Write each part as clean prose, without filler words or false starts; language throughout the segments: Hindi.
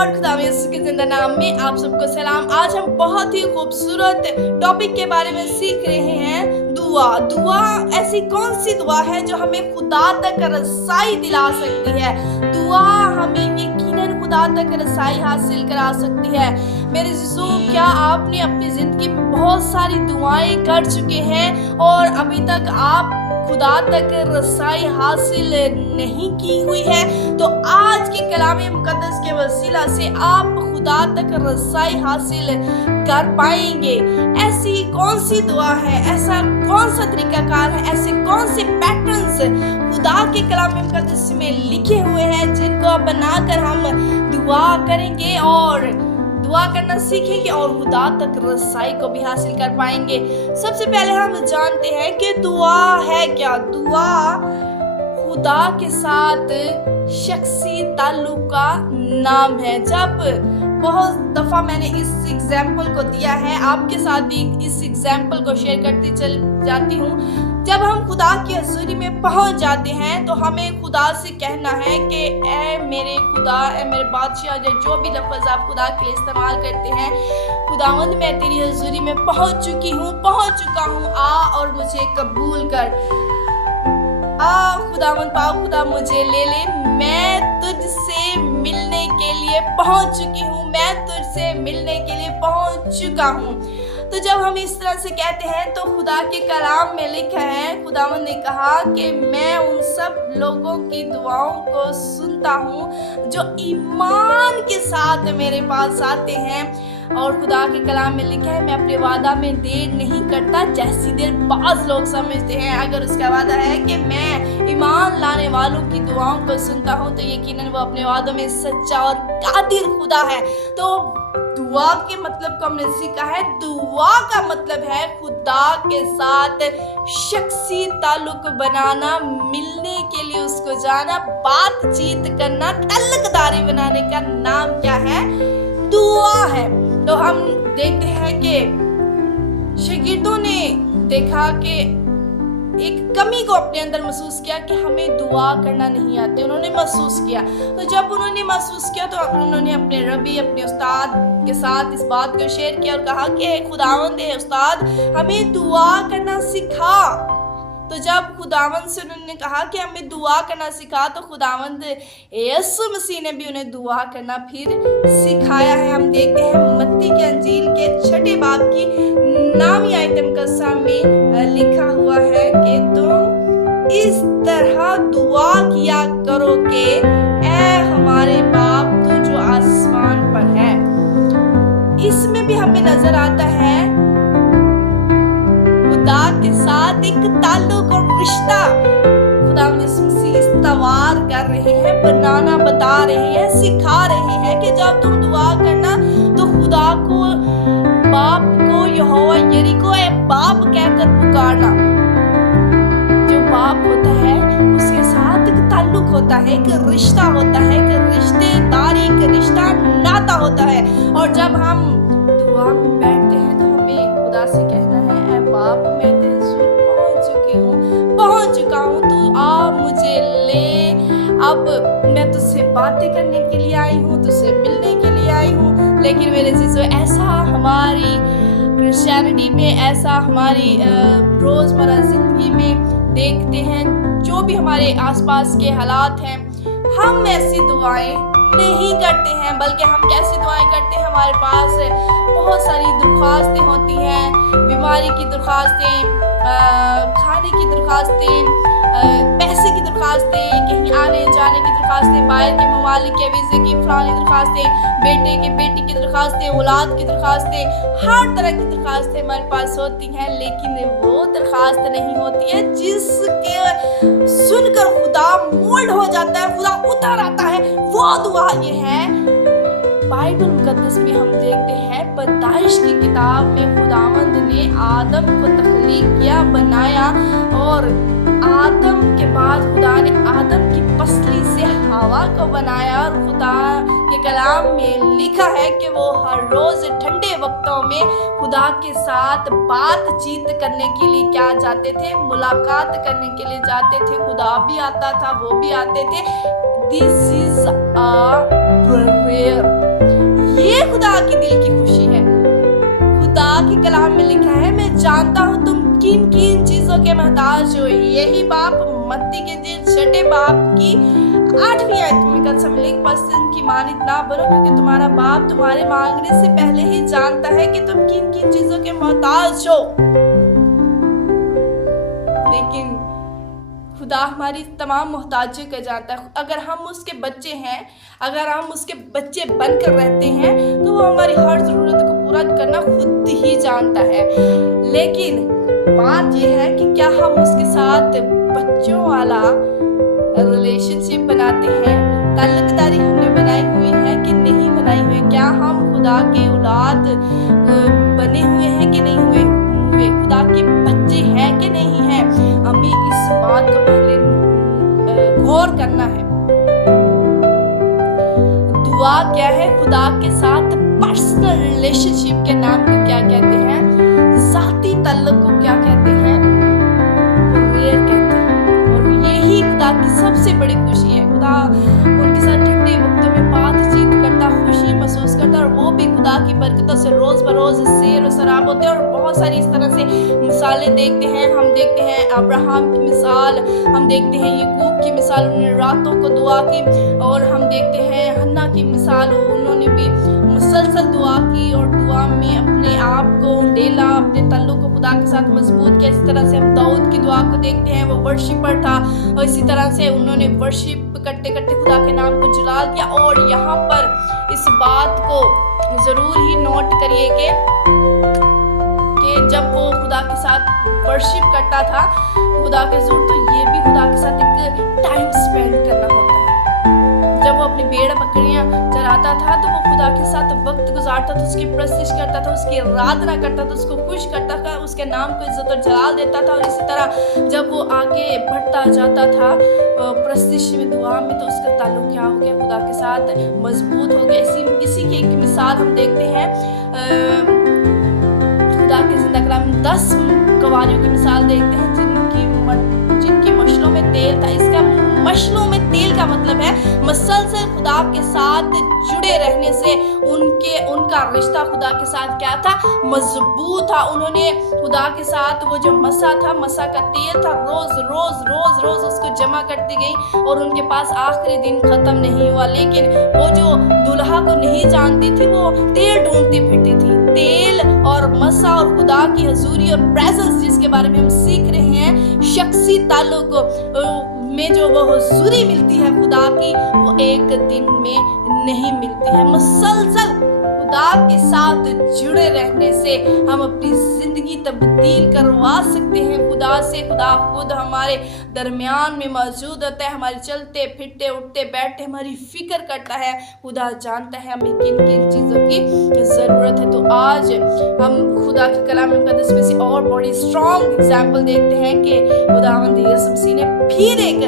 लॉर्ड, खुदा यीशु के जिंदा नाम में आप सबको सलाम। आज हम बहुत ही खूबसूरत टॉपिक के बारे में सीख रहे हैं, दुआ। दुआ ऐसी कौन सी दुआ है जो हमें खुदा तक रसाई दिला सकती है। दुआ हमें यकीनन खुदा तक रसाई हासिल करा सकती है। मेरे यीशु, क्या आपने अपनी जिंदगी में बहुत सारी दुआएं कर चुके हैं और अभी तक आप खुदा तक रसाई हासिल नहीं की हुई है? तो आज के कलाम मुकद्दस के वसीला से आप खुदा तक रसाई हासिल कर पाएंगे। ऐसी कौन सी दुआ है, ऐसा कौन सा तरीकाकार है, ऐसे कौन से पैटर्न्स खुदा के कलाम मुकद्दस में लिखे हुए हैं जिनको बनाकर हम दुआ करेंगे और दुआ करना सीखेंगे और खुदा तक रसाई को भी हासिल कर पाएंगे। सबसे पहले हम जानते हैं कि दुआ है क्या। दुआ खुदा के साथ शख्सी ताल्लुक का नाम है। जब बहुत दफ़ा मैंने इस एग्जाम्पल को दिया है, आपके साथ भी इस एग्जाम्पल को शेयर करती चल जाती हूँ। जब हम खुदा की हज़ूरी में पहुँच जाते हैं तो हमें खुदा से कहना है कि ए मेरे खुदा, ए मेरे बादशाह, जो भी लफ्ज़ आप खुदा के लिए इस्तेमाल करते हैं, खुदावंद मैं तेरी हज़ूरी में पहुँच चुका हूँ, आ और मुझे कबूल कर। आ खुदावंद, पाक खुदा मुझे ले ले, मैं तुझसे मिलने के लिए पहुंच चुकी हूँ, मैं तुझसे मिलने के लिए पहुंच चुका हूँ। तो जब हम इस तरह से कहते हैं तो खुदा के कलाम में लिखा है, खुदावंद ने कहा कि मैं उन सब लोगों की दुआओं को सुनता हूँ जो ईमान के साथ मेरे पास आते हैं। और खुदा के कलाम में लिखा है, मैं अपने वादा में देर नहीं करता, जैसी देर बाज लोग समझते हैं। अगर उसका वादा है कि मैं ईमान लाने वालों की दुआओं को सुनता हूँ तो यकीनन वो अपने वादों में सच्चा और कादिर खुदा है। तो दुआ के मतलब को हमने सीखा है। दुआ का मतलब है खुदा के साथ शख्सी ताल्लुक बनाना, मिलने के लिए उसको जाना, बातचीत करना, तल्लकदारी बनाने का नाम क्या है? दुआ है। तो हम देखते हैं कि शागिर्दों ने देखा कि एक कमी को अपने अंदर महसूस किया कि हमें दुआ करना नहीं आती। उन्होंने महसूस किया। तो जब उन्होंने महसूस किया तो उन्होंने अपने रबी, अपने उस्ताद के साथ इस बात को शेयर किया और कहा कि खुदावंद है उस्ताद, हमें दुआ करना सिखा। तो जब खुदावंद से उन्होंने कहा कि हमें दुआ करना सिखा तो खुदावंद यीशु मसीह ने भी उन्हें दुआ करना फिर सिखाया है। हम देखते हैं मत्ती के अंजील के 6 बाब की 9वीं आयत मुकद्दसा में लिखा हुआ है कि तुम इस तरह दुआ किया करो कि ऐ हमारे बाप तू जो आसमान पर है। इसमें भी हमें नजर आता है खुदा के साथ एक ताल्लुक और रिश्ता खुदा इस्तवार कर रहे हैं, बनाना बता रहे हैं, सिखा रहे हैं कि जब तुम दुआ करना तो खुदा को, बाप को, यहोवा यरी को ए बाप कहकर पुकारना। जो बाप होता है उसके साथ एक ताल्लुक होता है, एक रिश्ता होता है, एक रिश्तेदारी, एक रिश्ता नाता होता है। और जब हम दुआ में बैठते हैं तो हमें खुदा से कहना है, ए बाप मैं तेरे हज़ूर पहुंच चुका हूँ, तू आ मुझे ले। अब मैं तुझसे बातें करने के लिए आई हूँ, तुझसे मिलने के लिए आई हूँ। लेकिन मेरे चीज़ों, ऐसा हमारी क्रिश्चियनिटी में, ऐसा हमारी रोज़मर्रा ज़िंदगी में देखते हैं, जो भी हमारे आसपास के हालात हैं, हम ऐसी दुआएं नहीं करते हैं। बल्कि हम कैसी दुआएं करते हैं? हमारे पास बहुत सारी दरख्वास्तें होती हैं, बीमारी की दरख्वास्तें, खाने की दरख्वास्तें, पैसे की दरख्वास्तें, कहीं आने जाने की दरख्वास्तें, बाहर के ममालिक के वीज़े की फलानी दरख्वास्तें, बेटे के बेटी की दरख्वास्तें, औलाद की दरख्वास्तें, हर तरह की दरख्वास्तें हमारे पास होती हैं। लेकिन वो दरख्वास्त नहीं होती है जिसके सुनकर खुदा मोल्ड हो जाता है, खुदा उतर आता है। वो दुआ ये है। बाइबल मुकद्दस में हम देखते हैं, पैदाइश की किताब में खुदावंद ने आदम को तख्लीक किया, बनाया, और आदम के बाद खुदा ने आदम की पसली से हवा को बनाया। और खुदा के कलाम में लिखा है कि वो हर रोज ठंडे वक्तों में खुदा के साथ बातचीत करने के लिए क्या जाते थे? मुलाकात करने के लिए जाते थे। खुदा भी आता था, वो भी आते थे। This is a prayer. कलाम में लिखा है, मैं जानता हूँ तुम किन किन चीजों के मोहताज हो। यही बाप मत्ती के 6 बाप की 8वीं आयत में कसम लिख, बस इनकी मानित ना बनो, क्योंकि तुम्हारा बाप तुम्हारे मांगने से पहले ही जानता है कि तुम किन किन चीजों के मोहताज हो। लेकिन खुदा हमारी तमाम मोहताजी को जानता है। अगर हम उसके बच्चे हैं, अगर हम उसके बच्चे बनकर रहते हैं, तो वो हमारी हर ज़रूरत को पूरा करना खुद ही जानता है। लेकिन बात यह है कि क्या हम उसके साथ बच्चों वाला रिलेशनशिप बनाते हैं, ताल्लुकदारी हमने बनाई हुई है कि नहीं बनाई हुई है? क्या हम खुदा के औलाद बने हुए हैं कि नहीं हुए, खुदा के बच्चे हैं कि नहीं हैं? हमें इस बात को पहले गौर करना है। दुआ क्या है? खुदा के साथ पर्सनल रिलेशनशिप के नाम को क्या कहते हैं? ज़ाती ताल्लुक को क्या कहते हैं? प्रेयर कहते हैं। और यही खुदा की सबसे बड़ी खुशी है। खुदा उनके साथ ठंडे वक्तों में बातचीत करता, खुशी महसूस करता, और वो भी खुदा की बरकतों से रोज बरोज सैर व सराब होते हैं। और बहुत सारी इस तरह से मिसालें देखते हैं। हम देखते हैं अब्राहम की मिसाल, हम देखते हैं याकूब की मिसाल, उन्होंने रातों को दुआ की। और हम देखते हैं हन्ना की मिसाल, उन्होंने भी मुसलसल दुआ की और दुआ में अपने आप को डेला, अपने तल्लुक को खुदा के साथ मजबूत किया। इस तरह से हम दाऊद की दुआ को देखते हैं, वो वर्शिपर था, और इसी तरह से उन्होंने वर्शिप करते करते खुदा के नाम को जलाल दिया। और यहाँ पर इस बात को ज़रूर ही नोट करिए कि जब वो खुदा के साथ वर्शिप करता था खुदा के ज़रूर, तो ये भी खुदा के साथ एक टाइम स्पेंड करना होता है। जब वो अपनी भेड़ बकरियां चराता था तो वो खुदा के साथ वक्त गुजारता था, उसकी प्रस्तिश करता था, उसकी आराधना करता था, उसको खुश करता था, उसके नाम को इज्जत और जलाल देता था। और इसी तरह जब वो आगे बढ़ता जाता था प्रस्तिश में, दुआ में, तो उसका ताल्लुक क्या हो गया? खुदा के साथ मजबूत हो गया। इसी की एक मिसाल हम देखते हैं खुदा के जिंदा कलाम में 10 कवारियों की मिसाल देखते हैं जिनकी मशलों में तेल था। इसका मशलों में तेल का मतलब है मसलसल खुदा के साथ जुड़े रहने से उनका रिश्ता खुदा के साथ क्या था? मजबूत था। उन्होंने खुदा के साथ वो जो मसा था, मसा का तेल था, रोज रोज रोज रोज उसको जमा करती गई और उनके पास आखिरी दिन खत्म नहीं हुआ। लेकिन वो जो दुल्हा को नहीं जानती थी, वो तेल ढूंढती फिरती थी। तेल और मसा और खुदा की हजूरी और प्रेजेंस जिसके बारे में हम सीख रहे हैं, शख्सी ताल्लुक में जो वो हुजूरी मिलती है खुदा की, वो एक दिन में नहीं मिलती है। मुसलसल खुदा के साथ जुड़े रहने से हम अपनी जिंदगी तब्दील करवा सकते हैं खुदा से। खुदा खुद हमारे दरमियान में मौजूद होता है, हमारे चलते फिरते उठते बैठते हमारी फिक्र करता है। खुदा जानता है हमें किन किन चीज़ों की ज़रूरत है। तो आज हम खुदा के कलाम मुक़द्दस में से और बड़ी स्ट्रॉन्ग एग्जाम्पल देखते हैं कि खुदावंद यीशु मसीह ने फिर एक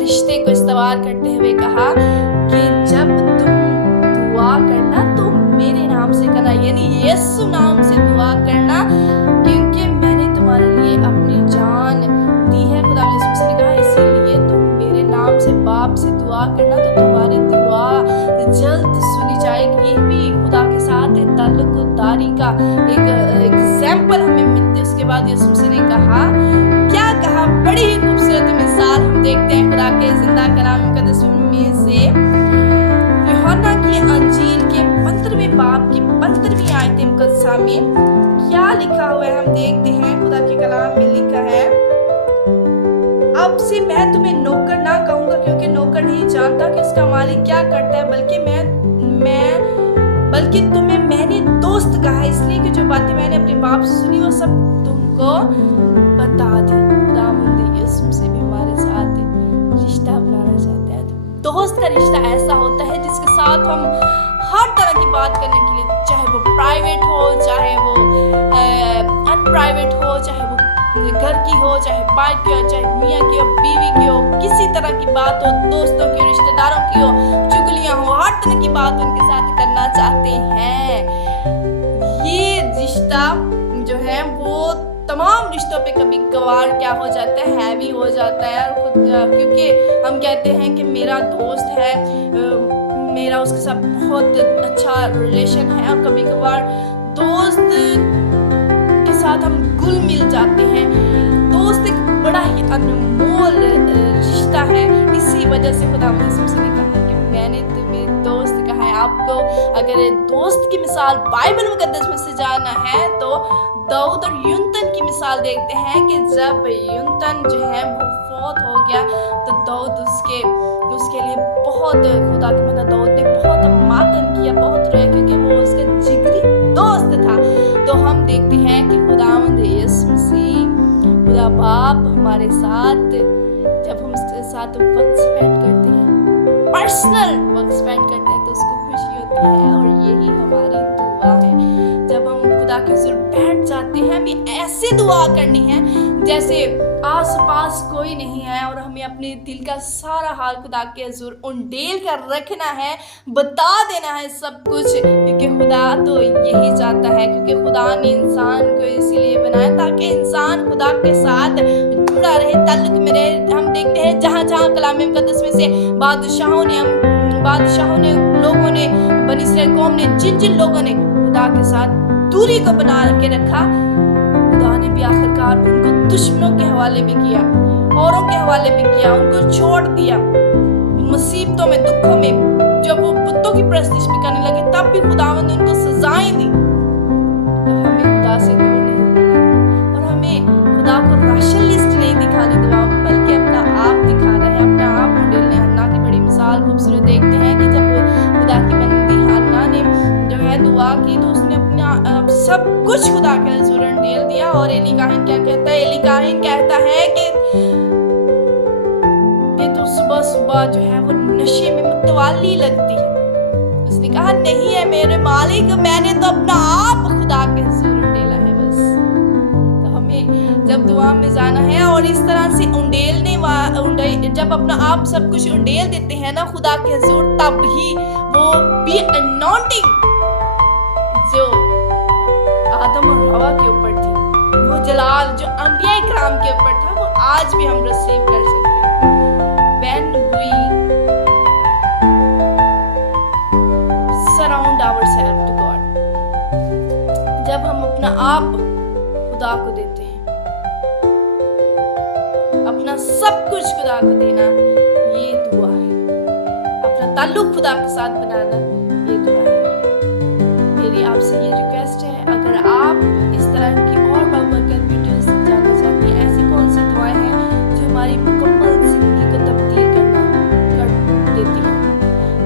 रिश्ते को इस्तेमाल करते हुए कहा कि जब तुम दुआ करना तो मेरे नाम से करना, यानी यीशु नाम से दुआ करना, क्योंकि मैंने तुम्हारे लिए अपनी जान दी है। खुदा यीशु मसीह ने कहा इसीलिए तुम मेरे नाम से बाप से दुआ करना तो तुम्हारी दुआ जल्द सुनी जाएगी। ये भी खुदा के साथ ताल्लुक़दारी का एक एग्जाम्पल हमें मिलती है। उसके बाद यीशु मसीह ने कहा, क्या कहा, बड़ी ही खूबसूरत मिसाल हम देखते हैं खुदा के जिंदा कलाम मुक़द्दस में से। यूहन्ना की अंजील के 15वें बाब की 15वीं आयत मुक़द्दसा में क्या लिखा हुआ है हम देखते हैं। खुदा के कलाम में लिखा है, अब से मैं तुम्हें नौकर ना कहूंगा, क्योंकि नौकर नहीं जानता कि उसका मालिक क्या करता है, बल्कि तुम्हें मैंने दोस्त कहा है, इसलिए कि जो बातें मैंने अपने बाप से सुनी वो सब तुमको बता दी। खुदावंद यीशु से भी हमारे साथ रिश्ता बनाना चाहते हैं। दोस्त का रिश्ता ऐसा होता है जिसके साथ हम हर तरह की बात करने के लिए, चाहे वो प्राइवेट हो, चाहे वो अनप्राइवेट हो, चाहे वो घर की हो, चाहे बाइक की हो, चाहे मियाँ की हो, बीवी की हो, किसी तरह की बात हो, दोस्तों की, रिश्तेदारों की हो, चुगलियाँ हो, हर तरह की बात उनके साथ करना चाहते हैं। ये रिश्ता जो है वो तमाम रिश्तों पे कभी कभार क्या हो जाता है, हैवी हो जाता है। क्योंकि हम कहते हैं कि मेरा दोस्त है, मेरा उसके साथ बहुत अच्छा रिलेशन है, और कभी कभार दोस्त साथ हम घुल मिल जाते हैं। दोस्त एक बड़ा ही अनमोल रिश्ता है। इसी वजह से खुदा यीशु ने कहा कि मैंने तुम्हें दोस्त कहा है। आपको अगर दोस्त की मिसाल बाइबल मुकद्दस में से जानना है तो दाऊद और यूनतन की मिसाल देखते हैं कि जब यूनतन जो है वो फौत हो गया तो दाऊद उसके लिए बहुत खुदा के मतलब दाऊद ने बहुत मातम किया, बहुत रोया, क्योंकि वो उसका जिगरी दोस्त था। तो हम देखते हैं कि खुदावंद यीशु मसीह खुदा बाप हमारे साथ जब हम उसके साथ वक्त स्पेंड करते हैं, पर्सनल वक्त स्पेंड करते हैं, तो उसको खुशी होती है। और यही हमारी दुआ है। जब हम खुदा के हुजूर बैठ जाते हैं, हमें ऐसे दुआ करनी है जैसे आस पास कोई नहीं है और हमें अपने दिल का सारा हाल खुदा के हुजूर उंडेल कर रखना है, बता देना है सब कुछ, क्योंकि खुदा तो यही चाहता है। क्योंकि खुदा ने इंसान को इसीलिए बनाया ताकि इंसान खुदा के साथ जुड़ा रहे, ताल्लुक में रहे। हम देखते हैं जहाँ जहाँ कलाम मुकद्दस में से बादशाहों ने लोगों ने बनी इस्राएल कौम ने जिन लोगों ने खुदा के साथ दूरी को बना के रखा, खुदा ने भी आखिरकार उनको दुश्मनों के हवाले में किया, औरों के हवाले में किया, उनको छोड़ दिया मुसीबतों में, दुखों में। जब वो बुतों की परस्तिश भी करने लगे तब भी खुदावंद ने उनको सजाएं दी। तो हमें खुदा से दूर नहीं रहना और हमें खुदा को राशन लिस्ट नहीं दिखानी दुआ, बल्कि अपना आप दिखाना है, अपना आप उंडेलना है। हन्ना की बड़ी मिसाल खूबसूरत देखते हैं कि जब खुदा की बंदी हन्ना ने जो है दुआ की तो उसने अपना सब कुछ खुदा के हुजूर उंडेल दिया। और एली काहिन क्या कहता है? एली काहिन कहता है कि ये तो सुबह सुबह जो है वो नशे में मुतवाली लगती है। उसने कहा नहीं है मेरे मालिक, मैंने तो अपना आप खुदा के हुजूर उंडेला है बस। तो हमें जब दुआ में जाना है और इस तरह से जब अपना आप सब कुछ उंडेल देते हैं ना खुदा के हुजूर, तब ही वो भी अनॉइंटिंग जो आदम और हवा के ऊपर थी, वो जलाल जो अंबिया इकराम के ऊपर था, वो आज भी हम रिसीव कर सकते हैं। When we surround ourselves to God, जब हम अपना आप खुदा को देते हैं, अपना सब कुछ खुदा को देना, ये दुआ है। अपना ताल्लुक खुदा के साथ बनाना, ये दुआ है। मेरी आपसे ये रिक्वेस्ट है, अगर आप इस तरह की और बाबरकत वीडियोस जानना चाहते हैं, ऐसी कौन सी दुआएं हैं जो हमारी मुकम्मल जिंदगी को तब्दील कर देती हैं,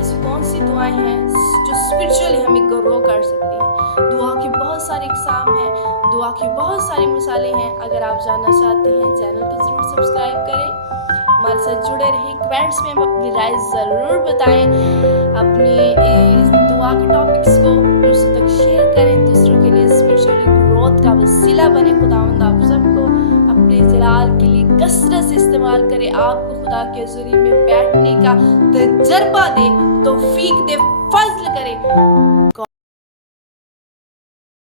ऐसी कौन सी दुआएं हैं जो स्पिरिचुअली हमें ग्रो कर सकती हैं। दुआ की बहुत सारी इकसाम हैं, दुआ की बहुत सारी मिसालें हैं। अगर आप जानना चाहते हैं चैनल को ज़रूर सब्सक्राइब करें, हमारे साथ जुड़े रहें। कमेंट्स में अपनी राय ज़रूर बताएं, अपनी दुआ के टॉपिक्स को दूसरों तक शेयर करें, दूसरों के लिए स्पिरिचुअली ग्रोथ का वसीला बने। खुदावंद आप सबको अपने जलाल के लिए कसरत से इस्तेमाल करे, आपको खुदा के हुजूरी में बैठने का तजर्बा दे, तौफीक दे, फजल करे।